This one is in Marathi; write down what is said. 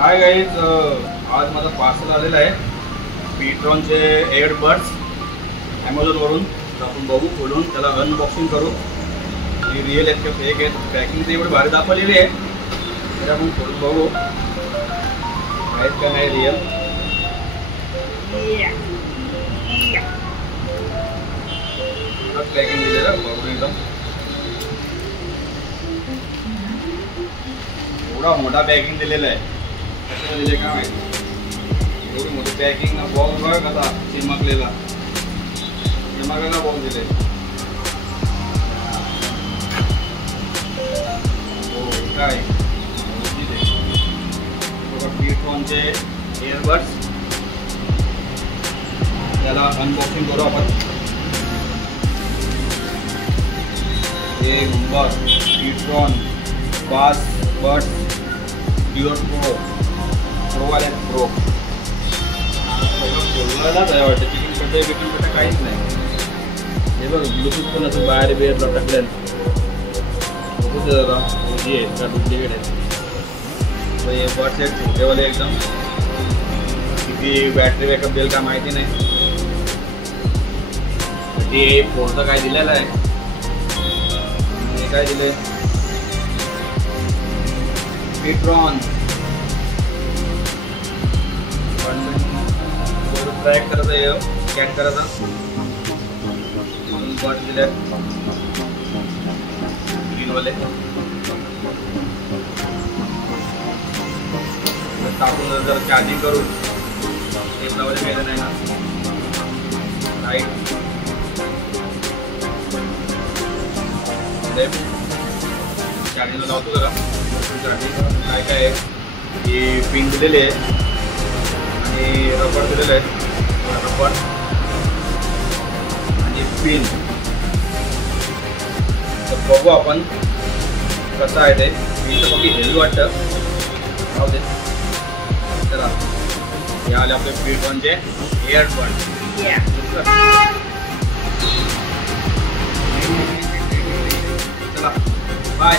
हाय गाईज, आज माझा पार्सल आलेला आहे पीट्रॉनचे एअरबड्स ॲमेझॉनवरून. तर आपण बघू, खोलून त्याला अनबॉक्सिंग करू. ही रिअल आहेत का फेक आहेत. पॅकिंग तर एवढी भारी दाखवलेली आहे, तर आपण खोलून बघू आहेत का नाही रिअल. पॅकिंग दिलेलं बघू एकदम. एवढा मोठा पॅकिंग दिलेला आहे, कसं दिले काय माहिती. एवढी मोठी पॅकिंग बॉक्स बघा कसा चिमकलेला बॉक्स दिले. हो काय पीट्रॉनचे एअरबड्स, त्याला अनबॉक्सिंग करू आपण. एक नंबर पीट्रॉन बास बड्स ड्युओ प्रो वाले प्रो. बोललाच आहे वाटतं, चिकन कटे काहीच नाही. हे बघ, ब्लूटूथ पण असं बाहेर बिहेर लटकलेलं बघू दे दादा. ओजी आहे का डुप्लिकेट आहे. तर हे बड्स आहेत छोटेवाले एकदम. किती बॅटरी बॅकअप देईल का माहिती नाही. ते फोनचं काय दिलेलं आहे, हे काय दिले पीट्रॉन ट्रॅक करायचं आहे, स्कॅन करायचा. बट दिले ग्रीनवाले टाकून जर चार्जिंग करू एक लावले गेलं नाही ना. लाईट चार्जिंग लावतो जरा. काय काय आहे की पिन दिलेली आहे आणि रबर दिलेलं आहे. रबर आणि पिन. तर बघू आपण कसं आहे ते. पिन तर बघी हेल्दी वाटतं. राहू दे. चला, हे आले आपले पीट्रॉनचे एअरबड. चला बाय.